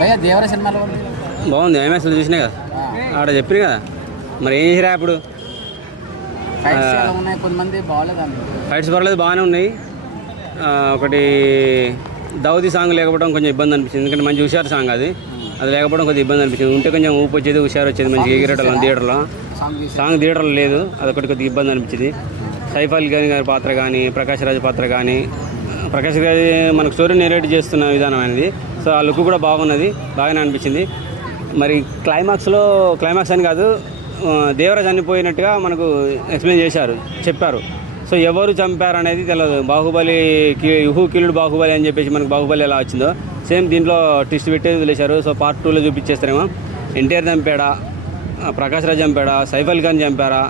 భయ్యా దేవర సినిమాలో బాగుంది. ఐమాక్స్లో చూసినా కదా, ఆడ చెప్పిన కదా. మరి ఏం చేసిరా ఇప్పుడు? కొంతమంది బాగోలేదు, ఫైట్స్ పర్లేదు, బాగానే ఉన్నాయి. ఒకటి దౌది సాంగ్ లేకపోవడం కొంచెం ఇబ్బంది అనిపించింది, ఎందుకంటే మంచి హుషారు సాంగ్ అది లేకపోవడం కొంచెం ఇబ్బంది అనిపించింది. ఉంటే కొంచెం ఊపు వచ్చేది, హుషారు వచ్చేది, మంచిగా ఎగిరేటం థియేటర్లో. సాంగ్ థియేటర్లో లేదు, అదొకటి కొద్దిగా ఇబ్బంది అనిపించింది. సైఫ్ అలీ ఖాన్ గారి పాత్ర కానీ, ప్రకాష్ రాజ్ పాత్ర కానీ, ప్రకాష్ రాజ్ మనకు స్టోరీ నేరేట్ చేస్తున్న విధానం అనేది, సో ఆ లుక్ కూడా బాగున్నది, బాగానే అనిపించింది. మరి క్లైమాక్స్ అని కాదు, దేవరాజ్ చనిపోయినట్టుగా మనకు ఎక్స్ప్లెయిన్ చెప్పారు. సో ఎవరు చంపారు అనేది తెలియదు. బాహుబలి హూ కిల్డ్ బాహుబలి అని చెప్పేసి మనకు బాహుబలి ఎలా వచ్చిందో సేమ్ దీంట్లో ట్విస్ట్ పెట్టేది వదిలేశారు. సో పార్ట్ 2లో చూపించేస్తారేమో. ఎన్టీఆర్ చంపాడా, ప్రకాష్ రాజ్ చంపాడా, సైఫ్ అలీ ఖాన్ చంపారా,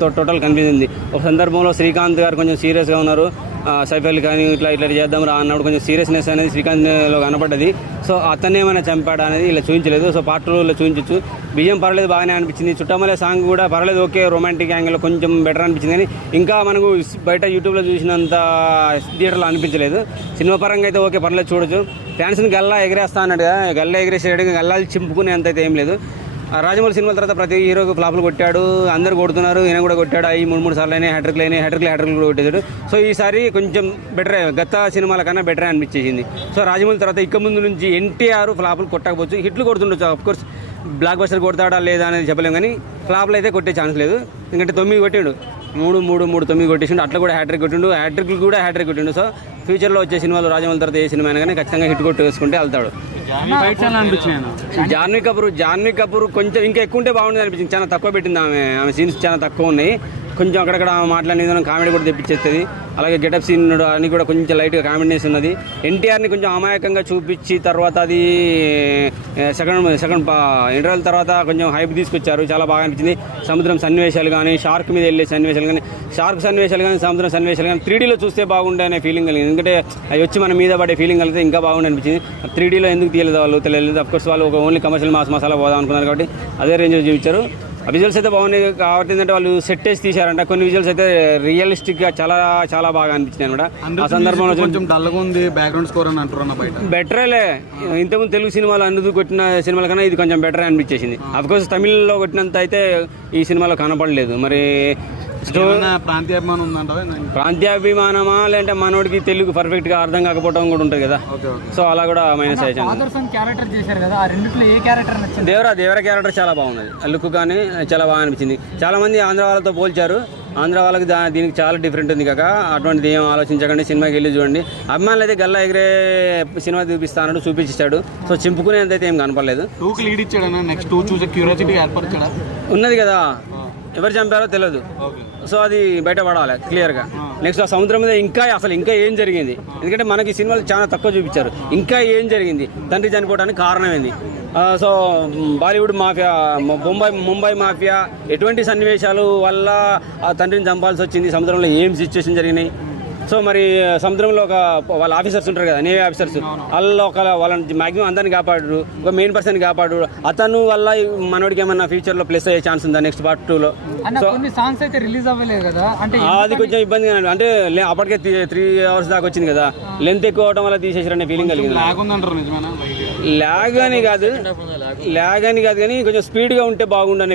టోటల్ కన్ఫ్యూజ్ ఉంది. ఒక సందర్భంలో శ్రీకాంత్ గారు కొంచెం సీరియస్గా ఉన్నారు. సైఫ్ అలీ ఖాన్ ఇట్లా చేద్దాం రా అన్నప్పుడు కొంచెం సీరియస్నెస్ అనేది శ్రీకాంత్లో కనపడ్డది. సో అతన్ని ఏమైనా చంపాడా అనేది ఇలా చూపించలేదు. సో పార్ట్ 2లో చూపించచ్చు. బియ్యం పర్లేదు, బాగానే అనిపించింది. చుట్టమలే సాంగ్ కూడా పర్లేదు, ఓకే, రొమాంటిక్ యాంగిల్లో కొంచెం బెటర్ అనిపించింది. కానీ ఇంకా మనకు బయట యూట్యూబ్లో చూసినంత థియేటర్లో అనిపించలేదు. సినిమా పరంగా అయితే ఓకే, పర్లేదు, చూడొచ్చు. ఫ్యాన్స్ని గల్లా ఎగిరేస్తా అన్నట్టుగా గల్లా ఎగిరేసేయడం, గల్లాలు చింపుకునే అంత అయితే ఏం లేదు. రాజమౌళి సినిమాల తర్వాత ప్రతి హీరోకి ఫ్లాపులు కొట్టాడు, అందరు కొడుతున్నారు, ఈయన కూడా కొట్టాడు. అవి 3 సార్లు అయినాయి, హ్యాట్రిక్లు కూడా కొట్టేశాడు. సో ఈసారి కొంచెం బెటరే, గత సినిమాల కన్నా బెటరే అనిపించేసింది. సో రాజమౌళి తర్వాత ఇక ముందు నుంచి ఎన్టీఆర్ ఫ్లాపులు కొట్టకపోవచ్చు, హిట్లు కొడుతుండొచ్చు. ఆఫ్కోర్స్ బ్లాక్ బస్టర్ కొడతాడా లేదా అనేది చెప్పలేము, కానీ ఫ్లాపులు అయితే కొట్టే ఛాన్స్ లేదు. ఎందుకంటే 9 కొట్టిండు, 9 కొట్టేసిండు. అట్లా కూడా హ్యాట్రిక్ కొట్టిండు. సో ఫ్యూచర్లో వచ్చే సినిమాలు రాజమౌళి తర్వాత ఏ సినిమా అయినా కానీ ఖచ్చితంగా హిట్ కొట్టి వేసుకుంటే వెళ్తాడు. జాన్వీ కపూర్ కొంచెం ఇంకా ఎక్కువ ఉంటే బాగుంటుంది అనిపించింది. చాలా తక్కువ పెట్టింది ఆమె సీన్స్ చాలా తక్కువ ఉన్నాయి. కొంచెం అక్కడక్కడ మాట్లాడిన కామెడీ కూడా తెప్పించేస్తుంది. అలాగే గెటప్ సీన్ అని కూడా కొంచెం లైట్గా కామెడీనెస్ ఉన్నది. ఎన్టీఆర్ని కొంచెం అమాయకంగా చూపించి తర్వాత అది సెకండ్ ఇంటర్వెల్ తర్వాత కొంచెం హైప్ తీసుకొచ్చారు, చాలా బాగా అనిపించింది. సముద్రం సన్నివేశాలు కానీ, షార్క్ మీద వెళ్ళే సన్నివేశాలు కానీ, సముద్రం సన్నివేశాలు కానీ 3Dలో చూస్తే బాగుండే అనే ఫీలింగ్ కలిగింది. ఎందుకంటే అవి వచ్చి మన మీద పడే ఫీలింగ్ కలిగితే ఇంకా బాగుండి అనిపించింది. 3Dలో ఎందుకు తీయలేదు వాళ్ళు తెలియలేదు. అఫ్కోర్స్ వాళ్ళు ఒక ఓన్లీ కమర్షియల్ మసాలా పోదాం అనుకున్నారు కాబట్టి అదే రేంజ్లో చూపించారు. విజువల్స్ అయితే బాగున్నాయి కాబట్టి ఏంటంటే వాళ్ళు సెట్ వేసి తీశారంట. కొన్ని విజువల్స్ అయితే రియలిస్టిక్గా చాలా బాగా అనిపించినాయి అనమాట. ఆ సందర్భంలో కొంచెం డల్గా ఉంది, బ్యాక్గ్రౌండ్ స్కోర్ అని అంటారు బయట. బెటరేలే, ఇంతకుముందు తెలుగు సినిమాలు అందుకు కొట్టిన సినిమాల కన్నా ఇది కొంచెం బెటరే అనిపించేసింది. అఫ్కోర్స్ తమిళ్లో కొట్టినంత అయితే ఈ సినిమాలో కనపడలేదు. మరి ప్రాంతీయాభిమానమా లేదంటే మనోడికి తెలుగు పర్ఫెక్ట్ గా అర్థం కాకపోవడం కూడా ఉంటుంది కదా. సో అలా కూడా మైనస్ అయ్యాను. దేవర క్యారెక్టర్ చాలా బాగున్నది, లుక్ కానీ చాలా బాగా అనిపించింది. చాలా మంది ఆంధ్ర వాళ్ళతో పోల్చారు, ఆంధ్ర వాళ్ళకి దీనికి చాలా డిఫరెంట్ ఉంది కాక అటువంటిది ఏం ఆలోచించకండి, సినిమాకి వెళ్ళి చూడండి. అభిమానులు అయితే గల్లా ఎగిరే సినిమా చూపించాడు. సో చింపుకునేంత అయితే ఏం కనపడలేదు. ఉన్నది కదా, ఎవరు చంపారో తెలియదు. సో అది బయటపడాలి క్లియర్గా. నెక్స్ట్ ఆ సముద్రం మీద ఇంకా ఏం జరిగింది, ఎందుకంటే మనకి సినిమాలు చాలా తక్కువ చూపించారు. ఇంకా ఏం జరిగింది, తండ్రి చనిపోవడానికి కారణం ఏంది. So Bollywood mafia, Mumbai mafia ఎటువంటి సన్నివేశాలు వల్ల ఆ తండ్రిని చంపాల్సి వచ్చింది, సముద్రంలో ఏం సిచ్యువేషన్ జరిగినాయి. సో మరి సముద్రంలో వాళ్ళ ఆఫీసర్స్ ఉంటారు కదా, నేవీ ఆఫీసర్స్, వాళ్ళని మ్యాక్సిమం అందరిని కాపాడు, ఒక మెయిన్ పర్సన్ కాపాడు. అతను వల్ల మనోడికి ఏమన్నా ఫ్యూచర్లో ప్లస్ అయ్యే ఛాన్స్ ఉందా నెక్స్ట్ పార్ట్ 2లో? సో సాంగ్స్ అయితే రిలీజ్ అవ్వలేదు కదా, అంటే అది కొంచెం ఇబ్బంది. అంటే అప్పటికే 3 hours దాకా వచ్చింది కదా, లెంత్ ఎక్కువ అవడం వల్ల తీసేసారనే ఫీలింగ్ కలిగింది. ల్యాగ్ అని కాదు కానీ కొంచెం స్పీడ్గా ఉంటే బాగుండు అనే